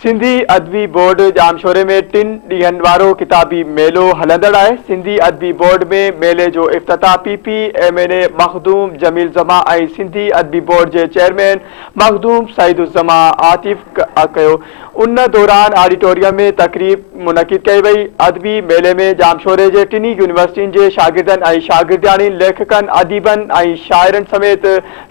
सिंधी अदबी बोर्ड जामशोरे में 3 ॾींहनि वारो किताबी मेलो हलंदड़ आहे। सिंधी अदबी बोर्ड में मेले जो इफ़्तिताह PPMNA मखदूम जमील ज़मा ऐं सिंधी अदबी बोर्ड जे चेयरमैन मखदूम सईदुज़्ज़मा आतिफ़ कयो। उन दौरान ऑडिटोरियम में तकरीब मुनक़िद कई वई। अदबी मेले में जामशोरे जे टिनी यूनिवर्सिटियुनि जे शागिर्दनि ऐं शागिर्दियाणियुनि, लेखकनि, अदीबनि ऐं शाइरनि समेत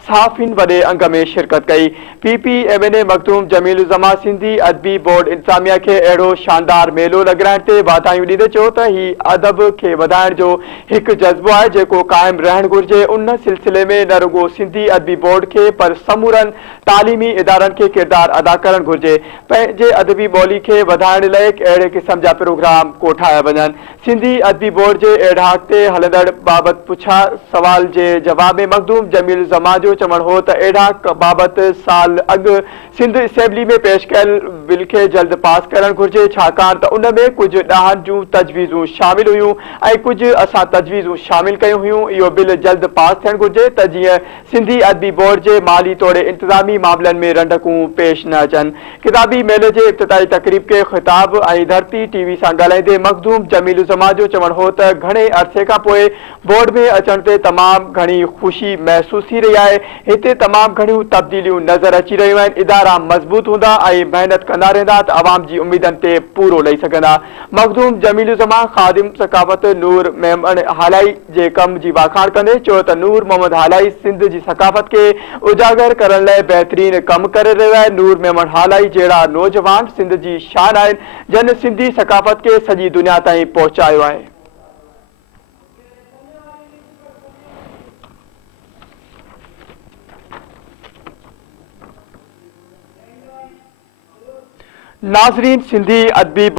सहाफ़ियुनि वॾे अंग में शिरकत कई। PPMNA मखदूम जमील ज़मा सिंधी अदबी बोर्ड इंतज़ामिया खे अहिड़ो शानदार मेलो लॻाइण ते वाधायूं ॾींदे चयो त ही अदब खे वधाइण जो हिकु जज़्बो आहे जेको क़ाइमु रहणु घुरिजे। उन सिलसिले में न रुॻो सिंधी अदबी बोर्ड खे पर समूरनि तालीमी इदारनि खे किरदारु अदा करणु घुरिजे। पंहिंजे अदबी ॿोली खे वधाइण लाइ अहिड़े क़िस्म जा प्रोग्राम कोठाया वञनि। सिंधी अदबी बोर्ड जे एड़हाक ते हलंदड़ बाबति पुछा सवाल जे जवाब में मखदूम जमील ज़मा जो चवणु हो त एड़हाक बाबति साल अॻु सिंध असेंबली में पेश कयल बिल खे जल्द पास करणु घुरिजे, छाकाणि त उन में कुझु ॾाहनि जूं तजवीज़ूं शामिल हुयूं ऐं कुझु असां तजवीज़ूं शामिल कयूं हुयूं। इहो बिल जल्द पास थियणु घुरिजे त जीअं सिंधी अदबी बोर्ड जे माली तौरु इंतज़ामी मामलनि में रंडकूं पेश न अचनि। किताबी मेले जे इफ़्तिताही तक़रीब खे ख़िताब ऐं धरती TV सां ॻाल्हाईंदे मखदूम जमील ज़मा जो चवणु हो त घणे अरसे खां पोइ बोर्ड में अचण ते तमामु घणी ख़ुशी महसूस थी रही आहे। हिते तमामु घणियूं तब्दीलियूं नज़र अची रहियूं आहिनि। इदारा मज़बूत हूंदा ऐं महिनत कंदा रहंदा त अवाम जी उम्मीदनि ते पूरो लही सघंदा। मखदूम जमील ज़मा ख़ादिम सक़ाफ़त नूर मोहम्मद हालाई जे कम जी वाखाण कंदे चयो त नूर मोहम्मद हालाई सिंध जी सक़ाफ़त खे उजागर करण लाइ बहितरीन कमु करे रहियो आहे। नूर मोहम्मद हालाई जहिड़ा नौजवान सिंध जी शान आहिनि जन सिंधी सक़ाफ़त खे सॼी दुनिया ताईं पहुचायो आहे। नाज़रीन, सिंधी अदबी